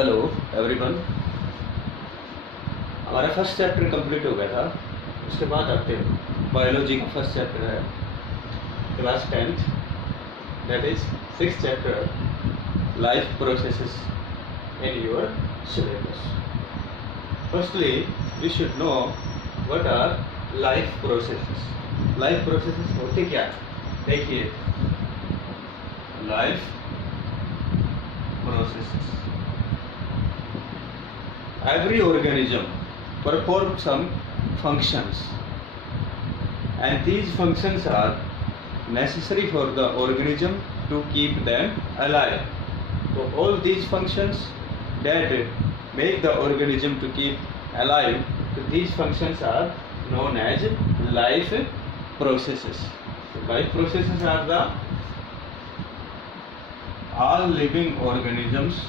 Hello everyone. हमारा first chapter complete हो गया था। उसके बाद आते हैं बायोलॉजी का फर्स्ट चैप्टर है class 10th, that is six chapter life processes in your syllabus. Firstly we should know what are life processes. Life processes होते क्या है? देखिए, life processes. Every organism performs some functions, and these functions are necessary for the organism to keep them alive. So all these functions that make the organism to keep alive, so these functions are known as life processes. So life processes are the all living organisms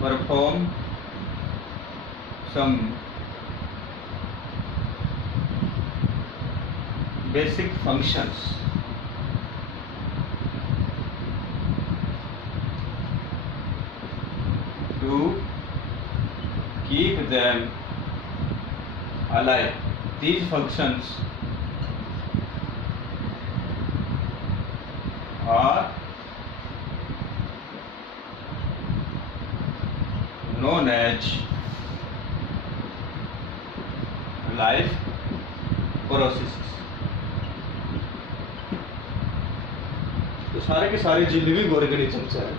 perform some basic functions to keep them alive. These functions are known as life processes. तो सारे के सारे जो living organisms हैं,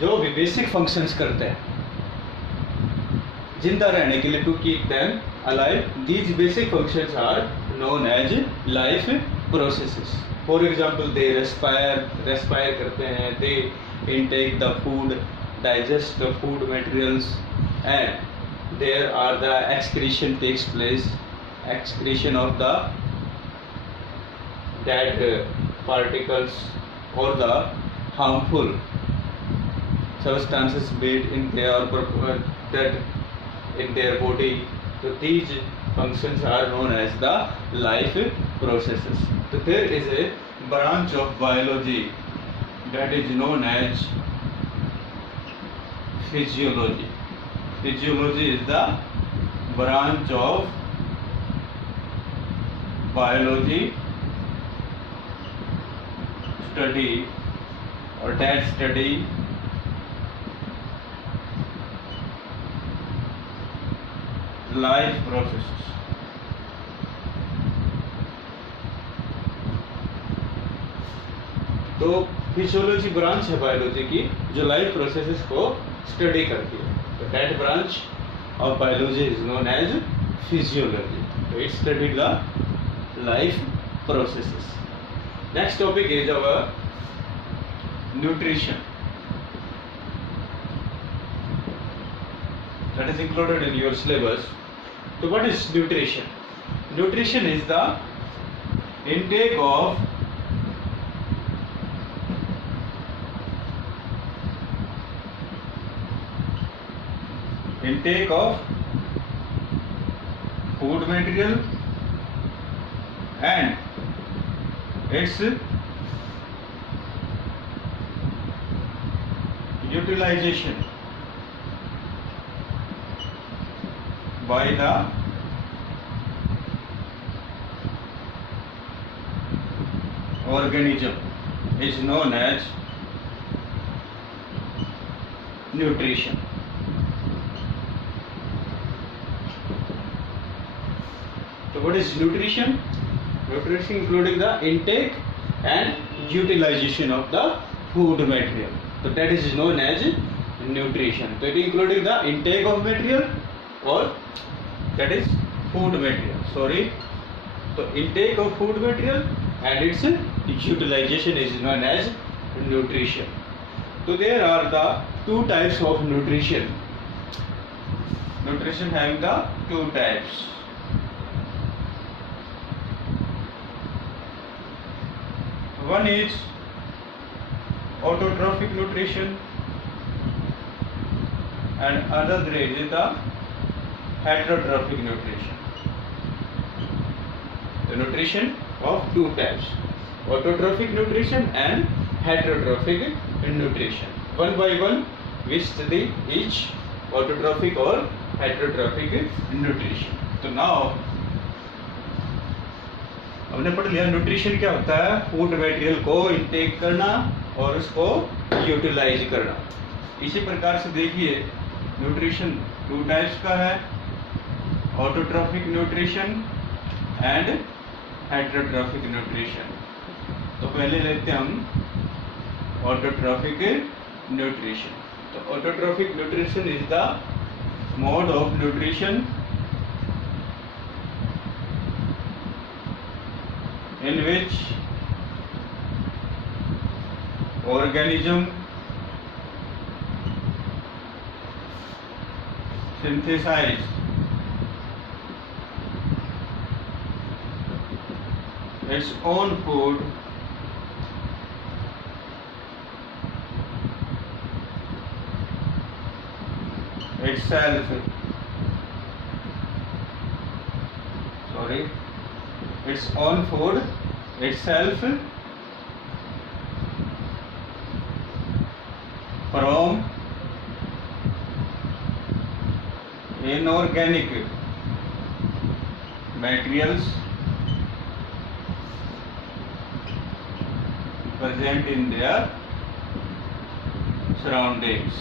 जो भी basic functions करते हैं जिंदा रहने के लिए, to keep them alive, these basic functions are known as life processes. For example, they respire करते हैं, they intake the food, digest the food materials, and there are the excretion takes place, excretion of the dead particles or the harmful substances made in their body. So these functions are known as the life processes. So there is a branch of biology that is known as physiology. Physiology is the branch of biology study or that study life processes. तो physiology branch है biology की जो life processes को study करती है. तो that branch of biology is known as physiology. तो it study the life processes. Next topic is our nutrition. That is included in your syllabus. So what is nutrition? Nutrition is the intake of food material and its utilization by the organism is known as nutrition. So what is nutrition? Nutrition including the intake and utilization of the food material. So that is known as nutrition. So it including the intake of material or that is food material. Sorry. So intake of food material and its utilization is known as nutrition. So there are the two types of nutrition. Nutrition having the two types. One is autotrophic nutrition and another is the heterotrophic nutrition. The nutrition of two types: autotrophic nutrition and heterotrophic nutrition. One by one we study each autotrophic or heterotrophic nutrition. तो now हमने पढ़ लिया nutrition क्या होता है, food material को intake करना और उसको यूटिलाइज करना। इसी प्रकार से देखिए न्यूट्रिशन टू टाइप्स का है, autotrophic nutrition and heterotrophic nutrition. तो पहले लेते हैं हम ऑटोट्रॉफिक न्यूट्रिशन। तो autotrophic nutrition is the mode of nutrition in which organism synthesize its own food itself, its own food itself from inorganic materials present in their surroundings.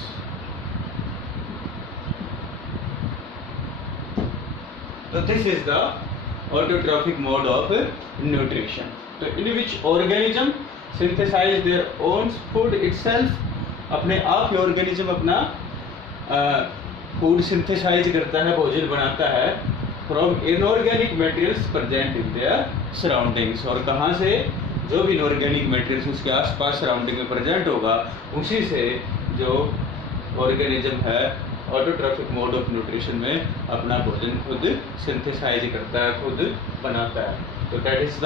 So this is the autotrophic mode of nutrition. So in which organism synthesize their own food itself, अपने आप ही organism अपना food synthesise करता है, भोजन बनाता है from inorganic materials present in their surroundings. और कहाँ से? जो भी इनऑर्गेनिक मटेरियल्स उसके आसपास सराउंडिंग में प्रेजेंट होगा उसी से जो ऑर्गेनिज्म है ऑटोट्रॉफिक मोड ऑफ न्यूट्रिशन में अपना भोजन खुद सिंथेसाइज करता है, खुद बनाता है। तो that is the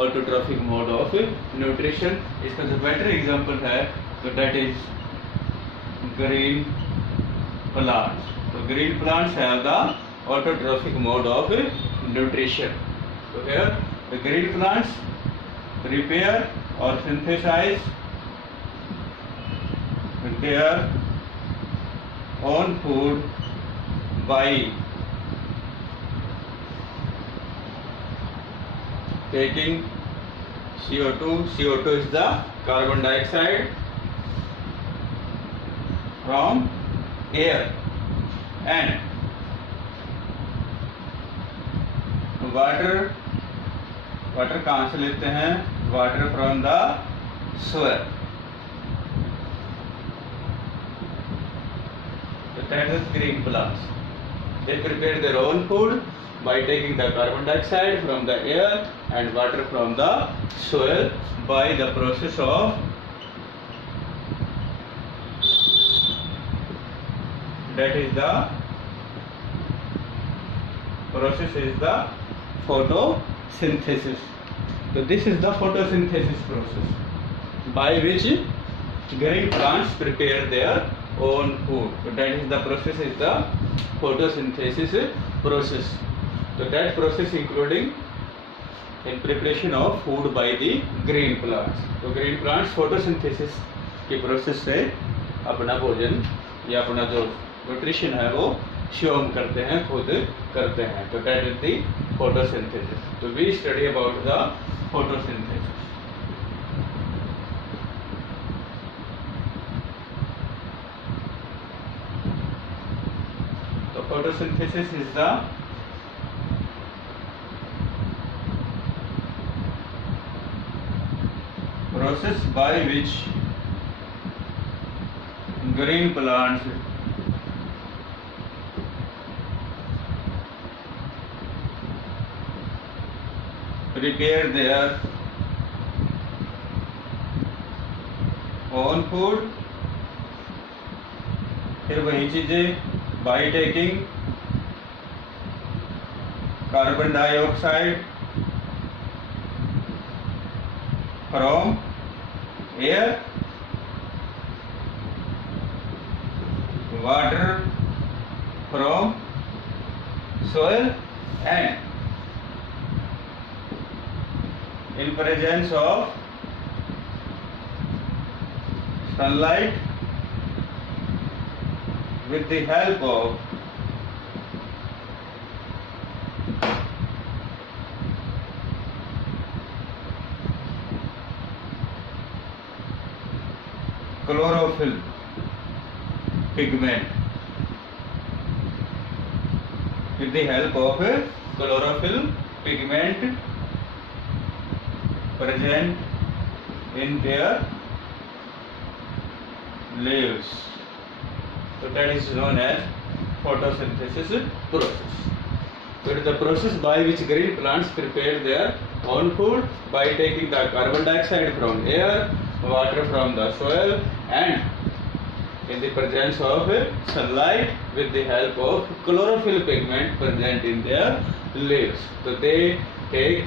autotrophic mode of nutrition. इसका जो बेटर एग्जांपल है तो दैट इज ग्रीन प्लांट्स। तो green plants have the autotrophic mode of nutrition. तो here the green plants prepare और synthesise their own food by taking CO2. CO2 is the carbon dioxide from air and water. Water कहाँ से लेते हैं? Water from the soil. That is green plants. They prepare their own food by taking the carbon dioxide from the air and water from the soil by the process of photosynthesis. So this is the photosynthesis process by which green plants prepare their own food. So that is the process, is the photosynthesis process. So that process including in preparation of food by the green plants. तो green plants photosynthesis की process से अपना भोजन या अपना जो nutrition है वो शोम करते हैं, खुद करते हैं। तो that is the photosynthesis. तो we study about the photosynthesis. Photosynthesis is the process by which green plants prepare their own food। फिर वही चीजें by taking carbon dioxide from air, water from soil and in presence of sunlight with the help of chlorophyll pigment, with the help of chlorophyll pigment present in their leaves. So that is known as photosynthesis process. It is the process by which green plants prepare their own food by taking the carbon dioxide from air, water from the soil, and in the presence of sunlight with the help of chlorophyll pigment present in their leaves. So they take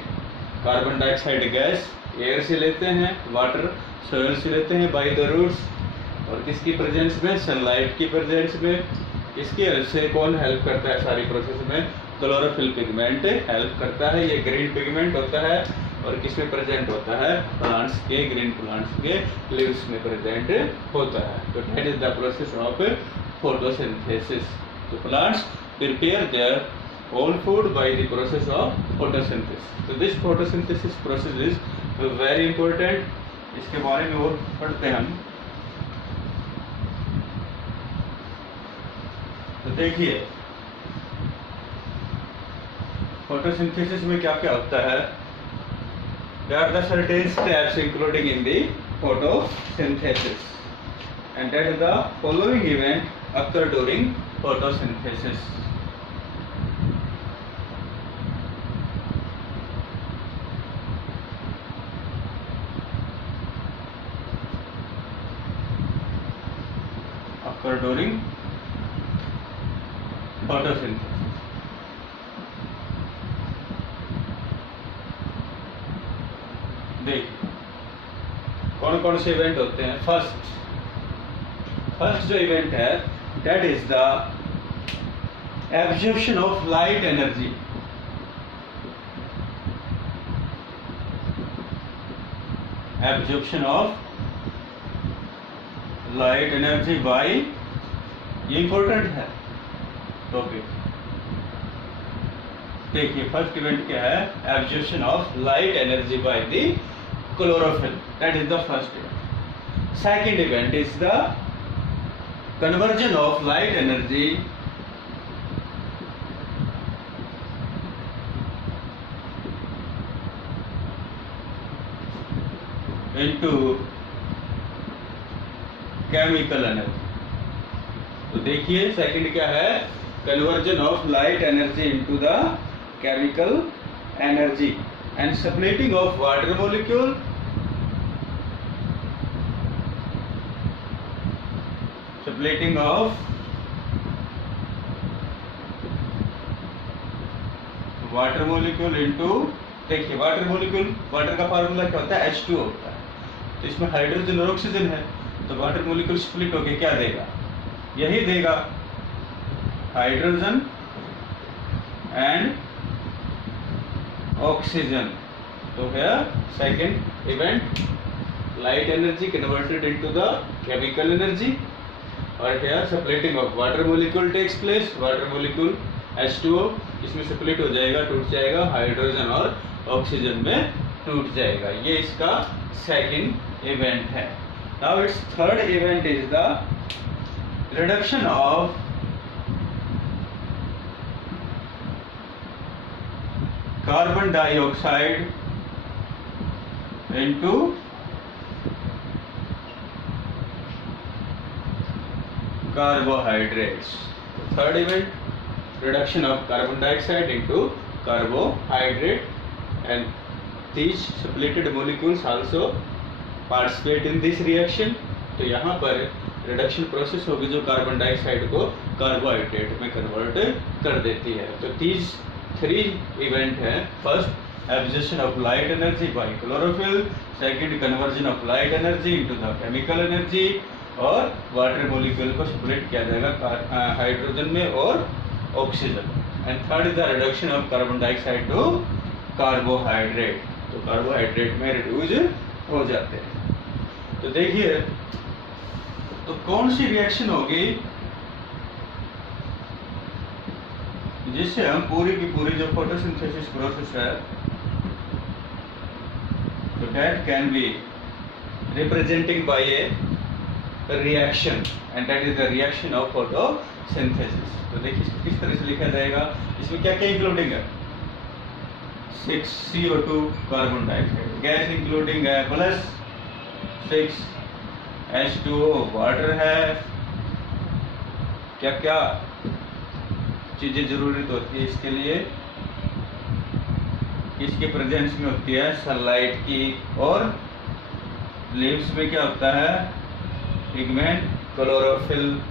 carbon dioxide gas air से लेते हैं, water soil से लेते हैं by the roots, और किसकी presence में, sunlight की प्रेजेंस में। इसकी हेल्प से कौन हेल्प करता है सारी प्रोसेस में, क्लोरोफिल पिगमेंट हेल्प करता है। ये ग्रीन पिगमेंट होता है और किसमें प्रेजेंट होता है, प्लांट्स के, ग्रीन प्लांट्स के लीव्स में प्रेजेंट होता है। तो that is the process of photosynthesis. तो plants prepare their own food by the process of photosynthesis. So this photosynthesis process is very important. इसके बारे में और पढ़ते हैं हम। तो देखिए photosynthesis में क्या क्या होता है। There are the certain steps including in the photosynthesis, and that is the following event occur during photosynthesis. Occur during photosynthesis. देखिए कौन कौन से इवेंट होते हैं। फर्स्ट जो इवेंट है that is the absorption of light energy. Absorption of light energy bye, ये important है टॉपिक। देखिए फर्स्ट इवेंट क्या है, absorption of light energy by the chlorophyll, that is the first event. Second event is the conversion of light energy into chemical energy. तो देखिए second क्या है, conversion of light energy into the chemical energy and splitting of water molecule into, देखिए water molecule, water का formula क्या होता है, H2O होता है। तो इसमें हाइड्रोजन और ऑक्सीजन है, तो वाटर मॉलिक्यूल स्प्लिट होके क्या देगा, यही देगा, हाइड्रोजन एंड ऑक्सीजन। तो है second event, light energy converted into the chemical energy, और here splitting of water molecule takes place। Water molecule H2O इसमें स्प्लिट हो जाएगा, टूट जाएगा, हाइड्रोजन और ऑक्सीजन में टूट जाएगा। ये इसका सेकंड इवेंट है। Now its third event is the reduction of carbon dioxide into carbohydrates. Third event, reduction of carbon dioxide into carbohydrate, and these splitted molecules also participate in this reaction। तो यहाँ पर reduction process होगी जो carbon dioxide को carbohydrate में convert कर देती है। तो these three इवेंट है, first absorption of light energy by chlorophyll, second conversion of light energy into the chemical energy, और वाटर मॉलिक्यूल को स्प्लिट किया जाएगा हाइड्रोजन में और oxygen, and third is the reduction of carbon dioxide to carbohydrate. तो carbohydrate में reduce हो जाते हैं। तो देखिए, तो कौन सी रिएक्शन होगी जिससे हम पूरी की पूरी जो फोटोसिंथेसिस प्रोसेस है, तो that can be representing by a reaction, and that is the reaction of photosynthesis. तो देखिए इसको किस तरह से लिखा जाएगा, इसमें क्या क्या इंक्लूडिंग है, 6 CO2 carbon dioxide gas including है, प्लस 6 H2O वाटर है। क्या क्या चीजें जरूरत होती है इसके लिए, इसके प्रेजेंस में होती है सनलाइट की, और लीव्स में क्या होता है, pigment chlorophyll,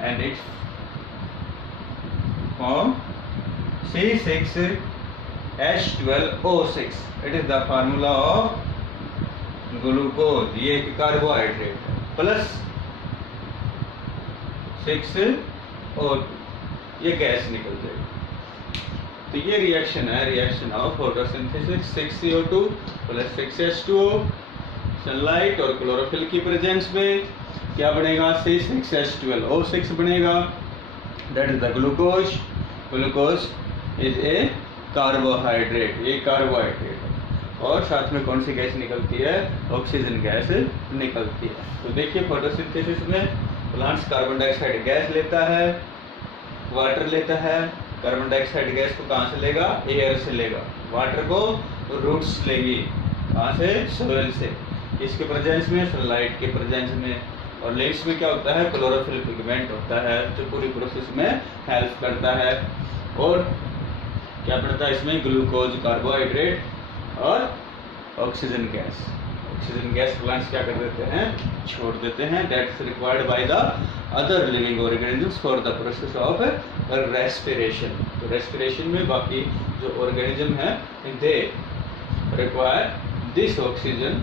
and it's form C6H12O6। It is the formula of glucose, ये कार्बोहाइड्रेट है, प्लस 6O2, ये गैस निकल जाएगी। तो ये रिएक्शन है, reaction of photosynthesis, 6CO2 plus 6H2O, sunlight और क्लोरोफिल की प्रेजेंस में क्या बनेगा, C6H12O6 बनेगा, that is the glucose. Glucose is a carbohydrate, ये कार्बोहाइड्रेट है, और साथ में कौन सी गैस निकलती है, ऑक्सीजन गैस निकलती है। तो देखिए फोटोसिंथेसिस में प्लांट्स कार्बन डाइऑक्साइड गैस लेता है, वाटर लेता है। कार्बन डाइऑक्साइड गैस को कहाँ से लेगा, एयर से लेगा, वाटर को रूट्स लेगी, कहाँ से, सोइल से, इसके प्रेजेंस में, सनलाइट के प्रेजेंस में। और लीव्स में क्या होता है, क्लोरोफिल पिगमेंट होता है जो पूरी प्रोसेस में हेल्प करता है। और क्या पड़ता है इसमें, ग्लूकोज कार्बोहाइड्रेट और oxygen gas. Oxygen gas plants क्या कर देते हैं, छोड़ देते हैं, that's required by the other living organisms for the process of respiration. तो रेस्पिरेशन में बाकी जो ऑर्गेनिज्म है, they require this oxygen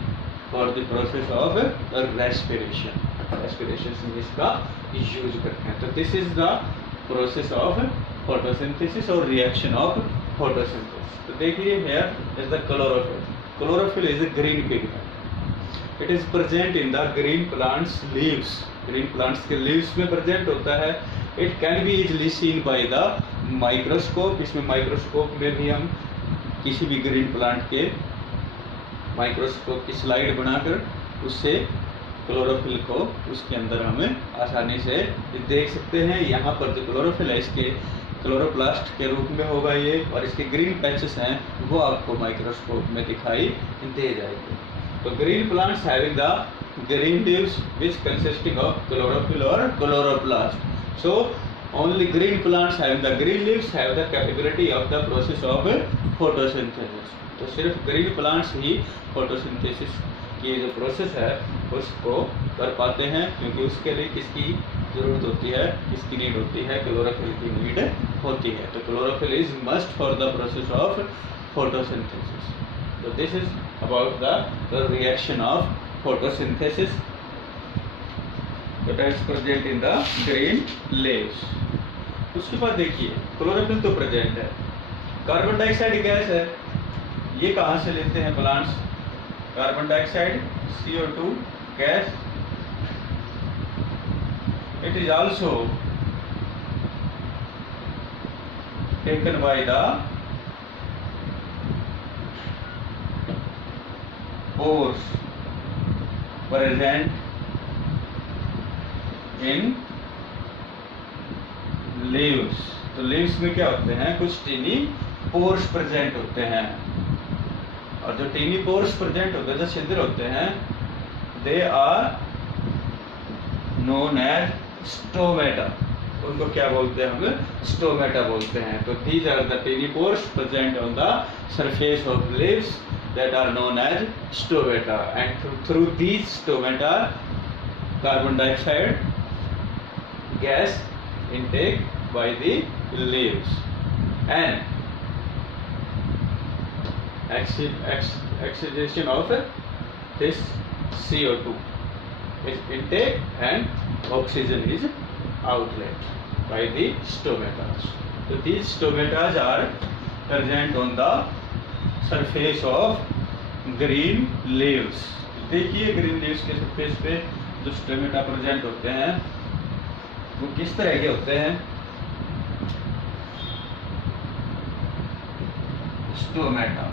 for the process of respiration. Respiration में इसका यूज करते हैं। तो this is the process of photosynthesis और रिएक्शन ऑफ फोटोसिंथेसिस। तो देखिए here is the chlorophyll. Chlorophyll is a green pigment. It is present in the green plants leaves. Green plants के leaves में present होता है। It can be easily seen by the microscope. इसमें microscope में भी हम किसी भी ग्रीन प्लांट के माइक्रोस्कोप की स्लाइड बनाकर उससे क्लोरोफिल को उसके अंदर हमें आसानी से देख सकते हैं। यहाँ पर जो क्लोरोफिल है इसके क्लोरोप्लास्ट के रूप में होगा ये, और इसके ग्रीन पैचेस हैं वो आपको माइक्रोस्कोप में दिखाई दे जाएंगे। तो green plants having the green leaves which consisting of chlorophyll और chloroplast. So only green plants having the green leaves have the capability of the process of photosynthesis. तो सिर्फ ग्रीन प्लांट्स ही फोटोसिंथेसिस की जो प्रोसेस है उसको कर पाते हैं, क्योंकि उसके लिए किसकी जरूरत होती है, किसकी नीड होती है, क्लोरोफिल की नीड होती है। तो chlorophyll is must for the process of photosynthesis. तो this is about the reaction of photosynthesis that is present in the green leaves. उसके बाद देखिए क्लोरोफिल तो प्रेजेंट है, कार्बन डाइऑक्साइड गैस है, ये कहाँ से लेते हैं plants, carbon dioxide CO2 gas. It is also taken by the pores present in leaves. तो leaves में क्या होते हैं, कुछ टीनी पोर्स प्रेजेंट होते हैं, और जो टीनी पोर्स प्रेजेंट होते हैं, जो छिद्र होते हैं, they are known as stomata. उनको क्या बोलते हैं, हम स्टोमेटा बोलते हैं। तो these are the tiny pores present on the surface of leaves that are known as stomata, and through these stomata carbon dioxide gas intake by the leaves and exhalation of this CO2 is intake and oxygen is outlet by the stomata. So these stomata are present on the surface of green leaves. देखिए green leaves के surface पे जो stomata present होते हैं वो किस तरह के होते हैं। Stomata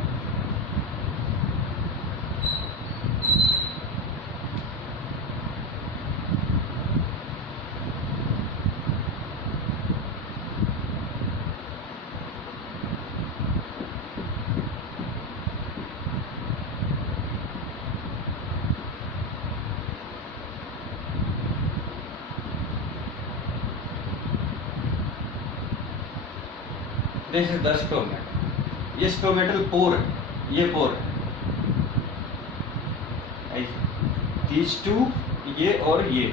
this is the stomata. ये स्टोमेटल पोर है, ये पोर है। These two, ये और ये,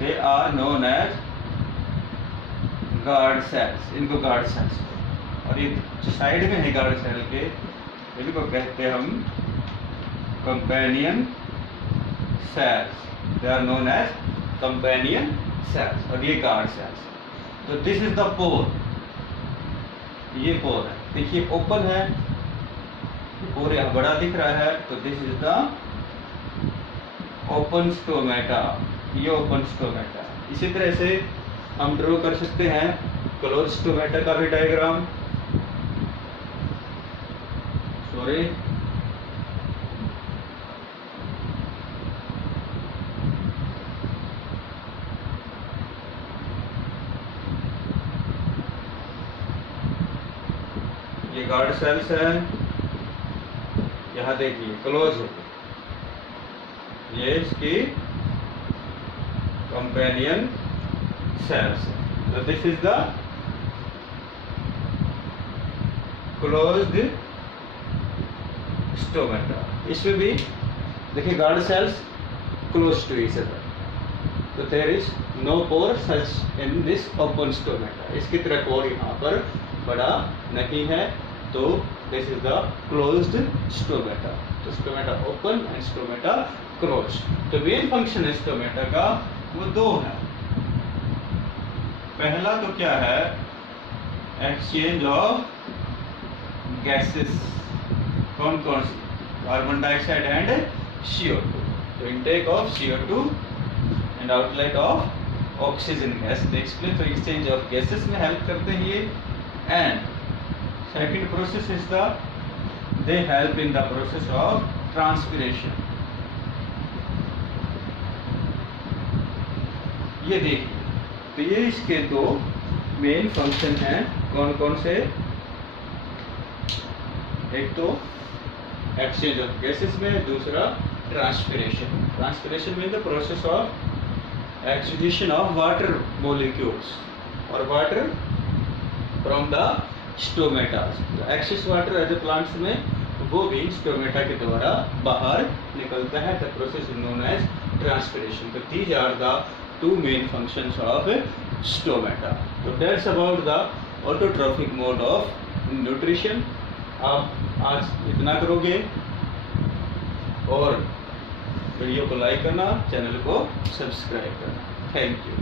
they are known as guard cells. इनको गार्ड सेल्स, और ये जो साइड में है गार्ड सेल के, इनको कहते हैं हम companion cells. They are known as companion cells, और ये गार्ड सेल्स। तो दिस इज द पोर, ये पोर है। देखिए ओपन है, पोर यहाँ बड़ा दिख रहा है, तो this is the open stomata. ये ओपन स्टोमेटा। इसी तरह से हम ड्रॉ कर सकते हैं क्लोज स्टोमेटा का भी डायग्राम। सॉरी, ये गार्ड सेल्स है। यहाँ देखिए क्लोज है, ये इसकी कंपेनियन सेल्स है। तो this is the closed stomata. इसमें भी देखिए guard cells close to each other, तो there is no pore such in this open stomata. इसकी तरह पोर यहाँ पर बड़ा नहीं है, तो this is the closed stomata. तो stomata open and stomata close. तो मेन फंक्शन स्टोमेटा का वो दो है। पहला तो क्या है, एक्सचेंज ऑफ गैसेस। कौन कौन सी? Carbon dioxide and CO2। तो intake of CO2 and outlet of oxygen gas. तो एक्सचेंज ऑफ गैसेस में हेल्प करते हैं ये। And second process is the, they help in the process of transpiration. ये देखिए, तो ये इसके दो मेन फंक्शन हैं। कौन कौन से? एक तो एक्सचेंज ऑफ गैसेस में, दूसरा transpiration. Transpiration mean the process of excretion of water molecules और वाटर फ्रॉम द स्टोमेटास। तो excess water as a plants में वो भी स्टोमेटा के द्वारा बाहर निकलता है। The process is known as transpiration. तो these are the two main functions of stomata. So that's about the autotrophic mode of nutrition. आप आज इतना करोगे, और वीडियो को लाइक करना, चैनल को सब्सक्राइब करना। Thank you.